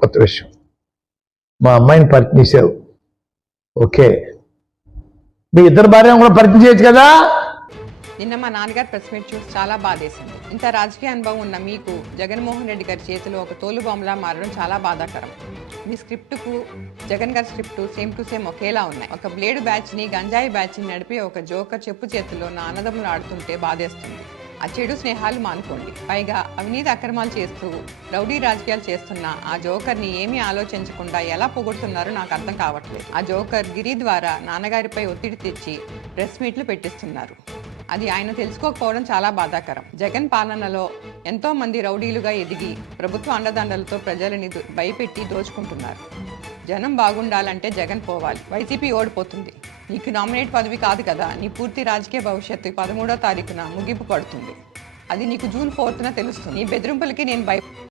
కొత్త విషయం, మా అమ్మాయిని పరిచయం చేసావు, ఓకే, మీ ఇద్దరు భార్యను కూడా పరిచయం చేయొచ్చు కదా. నిన్న మా నాన్నగారు ప్రెస్ మీట్ చూసి చాలా బాధేసింది. ఇంత రాజకీయ అనుభవం ఉన్న మీకు జగన్మోహన్ రెడ్డి గారి చేతిలో ఒక తోలుబొమ్మలా మారడం చాలా బాధాకరం. మీ స్క్రిప్ట్కు జగన్ గారి స్క్రిప్ట్ సేమ్ టు సేమ్ ఒకేలా ఉన్నాయి. ఒక బ్లేడ్ బ్యాచ్ని గంజాయి బ్యాచ్ని నడిపి ఒక జోకర్ చెప్పు చేతిలో నా అన్నదమ్ములు ఆడుతుంటే బాధేస్తుంది. ఆ చెడు స్నేహాలు మానుకోండి. పైగా అవినీతి అక్రమాలు చేస్తూ రౌడీ రాజకీయాలు చేస్తున్న ఆ జోకర్ని ఏమీ ఆలోచించకుండా ఎలా పొగుడుతున్నారో నాకు అర్థం కావట్లేదు. ఆ జోకర్ గిరి ద్వారా నాన్నగారిపై ఒత్తిడి తెచ్చి ప్రెస్ మీట్లు పెట్టిస్తున్నారు. అది ఆయన తెలుసుకోకపోవడం చాలా బాధాకరం. జగన్ పాలనలో ఎంతో మంది రౌడీలుగా ఎదిగి ప్రభుత్వ అండదండలతో ప్రజలని భయపెట్టి దోచుకుంటున్నారు. జనం బాగుండాలంటే జగన్ పోవాలి, వైసీపీ ఓడిపోతుంది. నీకు నామినేట్ పదవి కాదు కదా, నీ పూర్తి రాజకీయ భవిష్యత్తు 13వ తారీఖున ముగింపు పడుతుంది. అది నీకు జూన్ 4న తెలుస్తుంది. నీ బెదిరింపులకి నేను